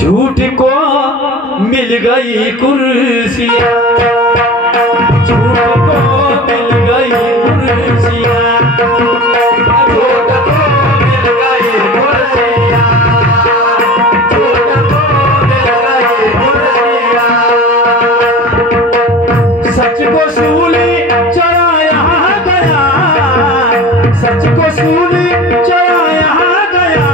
झूठ को मिल गई कुर्सियाँ, झूठ को मिल गई कुर्सियाँ, झूठ को मिल गई कुर्सियाँ, झूठ को मिल गई कुर्सियाँ। सच को सूली चढ़ाया गया, सच को सूली चढ़ाया गया,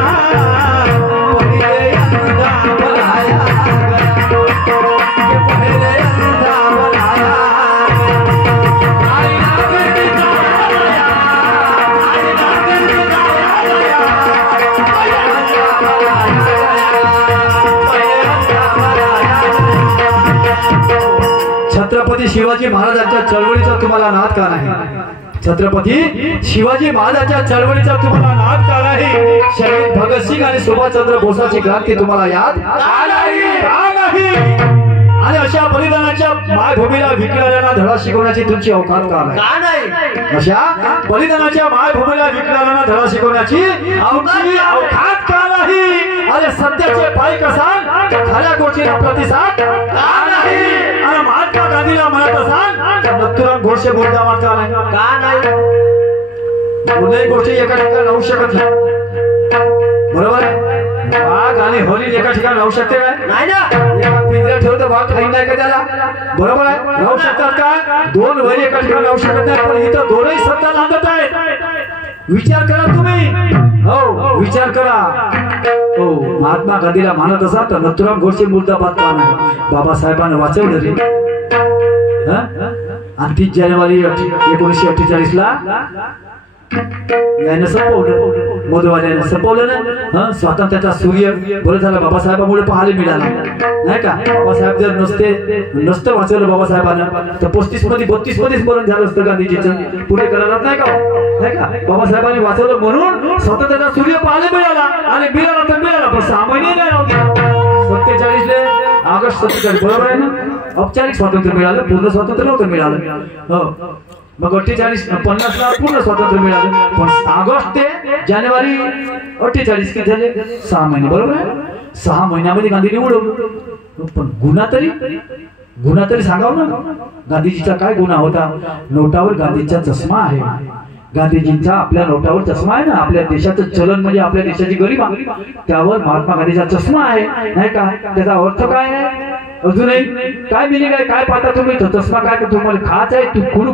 छत्रपती शिवाजी महाराजांच्या चळवळीचा तुम्हाला नाद का नाही? छत्रपती शिवाजी महाराजांच्या चळवळीचा तुम्हाला नाद का नाही? शहीद भगतसिंग आणि सुभाषचंद्र बोसाची क्रांती तुम्हाला याद का नाही? आणि अशा बलिदानाच्या मायभूमीला विकणाऱ्यांना धडा शिकवण्याची तुमची अवकात का नाही? अशा बलिदानाच्या मायभूमीला विकणाऱ्यांना धडा शिकवण्याची अवकात का नाही? अरे सत्याचे पाय कसाल खऱ्या गोष्टीला प्रतिसाद का नाही? अरे महात्मा गांधीला म्हणत असाल तर नथुराम गोडसे मुर्दाबाद का नाही? कुठल्याही गोष्टी एका ठिकाणी राहू शकत नाही, बरोबर आहे? वाघ आणि हरिण एका ठिकाणी राहू शकते नाही ना? एका पिंजऱ्यात ठेवलं वाघ खाई नाही का त्याला, बरोबर आहे? राहू शकतात का? दोन वैरी एका ठिकाणी राहू शकत नाही, पण इथं दोनही सत्ता लागत आहेत. विचार करा तुम्ही, हो विचार करा. हो महात्मा गांधीला मानत असाल तर नथुराम गोडसे मुर्दाबाद का नाही? बाबासाहेबांना वाचवलं रे. आणि 30 जानेवारी 1948 ला याने संपवलं, मोदीवाल्याने संपवलं ना. स्वातंत्र्याचा सूर्य बरं झाला बाबासाहेबांमुळे पाहायला मिळाला नाही का? बाबासाहेब जर नसतं वाचवलं बाबासाहेबांना तर 35 मध्ये 32 मध्येच मरण झालं असतं गांधीजीचं. पुढे करारात नाही का? बाबासाहेबांनी वाचवलं म्हणून स्वातंत्र्याचा सूर्य पाहायला मिळाला. आणि मिळाला तर मिळाला, पण 6 महिने नाही राहू. 47 ऑगस्ट 47 बरोबर आहे ना? औपचारिक स्वातंत्र्य मिळालं, पूर्ण स्वातंत्र्य नव्हतं मिळालं. हो मग 48-50 ला पूर्ण स्वातंत्र्य मिळालं, पण ऑगस्ट ते जानेवारी 48 किती झाले? 6 महिने, बरोबर आहे? 6 महिन्यामध्ये गांधींनी उडवलं. पण गुन्हा तरी सांगावं ना. गांधीजीचा काय गुन्हा होता? नोटावर गांधींचा चष्मा आहे. गांधीजींचा आपल्या नोटावर चष्मा आहे ना. आपल्या देशाचं चलन म्हणजे आपल्या देशाची गरिमा, त्यावर महात्मा गांधीचा चष्मा आहे नाही का? त्याचा अर्थ काय आहे? अजूनही काय मिनिंग आहे? काय पाहता तुम्ही? चष्मा काय तुम्हाला खाच आहे? तू कुणू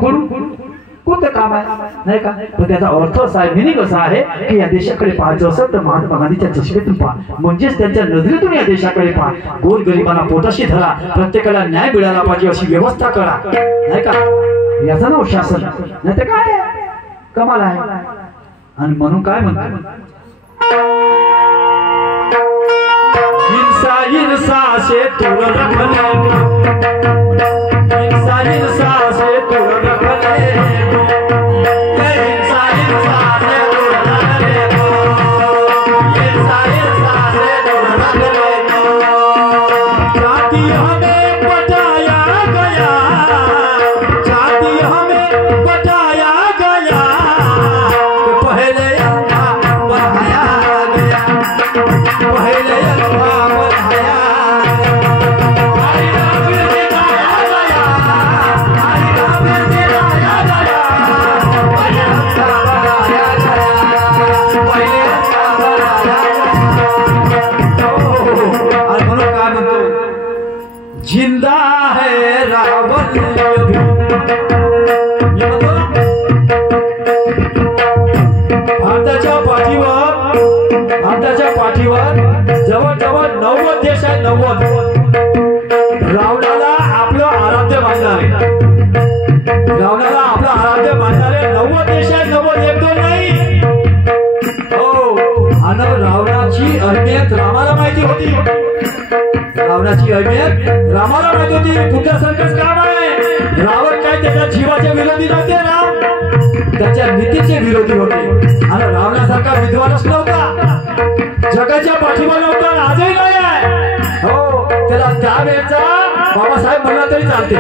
कोणतं काम आहे नाही का? पण त्याचा अर्थ असा आहे, मिनिंग असा आहे की या देशाकडे पाहायचं असेल तर महात्मा गांधीच्या चष्मेतून पहा, म्हणजेच त्यांच्या नजरेतून या देशाकडे पहा. गोरगरिबांना पोटाशी धरा, प्रत्येकाला न्याय मिळाला पाहिजे अशी व्यवस्था करा नाही का? याचं नाव शासन नाही तर काय कमाल आहे. आणि म्हणून काय म्हणतो? हिंसा से दूर रखने को, हिंसा से दूर रखने को, हिंसा से दूर रखने को, हिंसा से दूर रखने को. जाति हमें बचाया गया, जाति हमें बचाया गया, पहले बढ़ाया गया, पहले जिंदा है रावण भारताच्या पाठीवर जवळजवळ 90 देश आहेत. 90 रावणाला आपलं आराध्य मानलं आहे. रावणाला आपला आराध्य मानणारे 90 देश आहेत, 90 एक दोन नाही. हो, आणि रावणाची अहमियत रामाला माहिती होती. रावणाची अहमियत रामाला माहिती होती. तुझ्यासारखंच काम आहे. रावण काय त्याच्या जीवाच्या विरोधी नव्हते, राम त्याच्या नीतीचे विरोधी होते. आणि रावणासारखा विद्वानच नव्हता, जगाच्या पाठीमा नव्हता, आजही नाही आहे. हो, त्याला त्यावेळेचा बाबासाहेब म्हणला तरी चालते,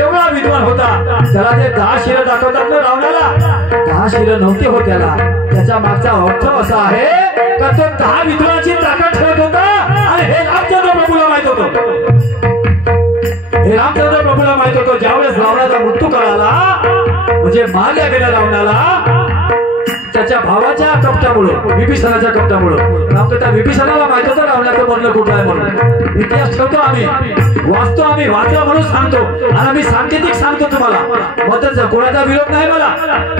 एवढा विद्वान होता. त्याला ते 10 शिरं दाखवतात ना रावणाला, 10 शिरं नव्हते हो त्याला. त्याच्या मागचा अर्थ असा आहे का तो 10 विद्वानाची ताकद ठेवत होता. आणि हे रामचंद्र प्रभूला माहित होतं, हे रामचंद्र प्रभूला माहित होतं. ज्यावेळेस रावणाचा मृत्यू कळाला, म्हणजे मारल्या गेल्या रावणाला त्याच्या भावाच्या कपटामुळं, विभीषणाच्या कपटामुळं. त्या विभीषणाला माहित होतं रावणाचं मरण कुठं आहे म्हणून. इतिहास ठेवतो आम्ही, वाचतो, आम्ही वाचला म्हणून सांगतो. आणि आम्ही सांकेतिक सांगतो तुम्हाला. मग कोणाचा विरोध नाही मला.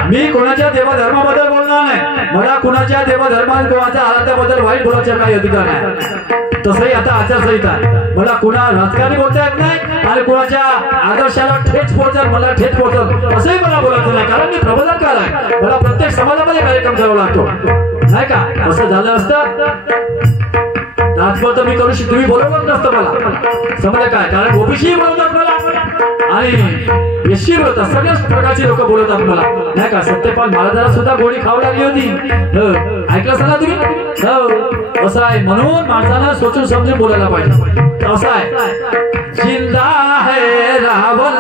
मी कोणाच्या देवधर्माबद्दल बोलणार नाही. मला कोणाच्या देवधर्मात कोणाच्या आराध्याबद्दल वाईट बोलायचा काही अधिकार नाही. तसंही आता आचारसंहिता आहे. मला कुणा राजकारणी बोलता येत नाही आणि कुणाच्या आदर्शाला ठेच पोहोचल, मला ठेच पोहोचल असंही मला बोलायचं नाही. कारण मी प्रबोधनकार आहे. मला प्रत्येक समाजामध्ये कार्यक्रम करावा लागतो, नाही का. असं झालं असतं राजभर तर मी करू शकतो, तुम्ही बोलवलं नसतं मला. समजा काय, कारण ओबीसी बोलवतात मला आणि एससी बोलतात, सगळ्याच प्रकारची लोक बोलवतात मला, नाही का. सत्यपाल महाराजांना सुद्धा गोळी खाऊ लागली होती. ऐकलं असेल ना तुम्ही. हो, असं आहे. म्हणून माणसानं सोचून समजून बोलायला पाहिजे. असं आहे, जिंदा है रावण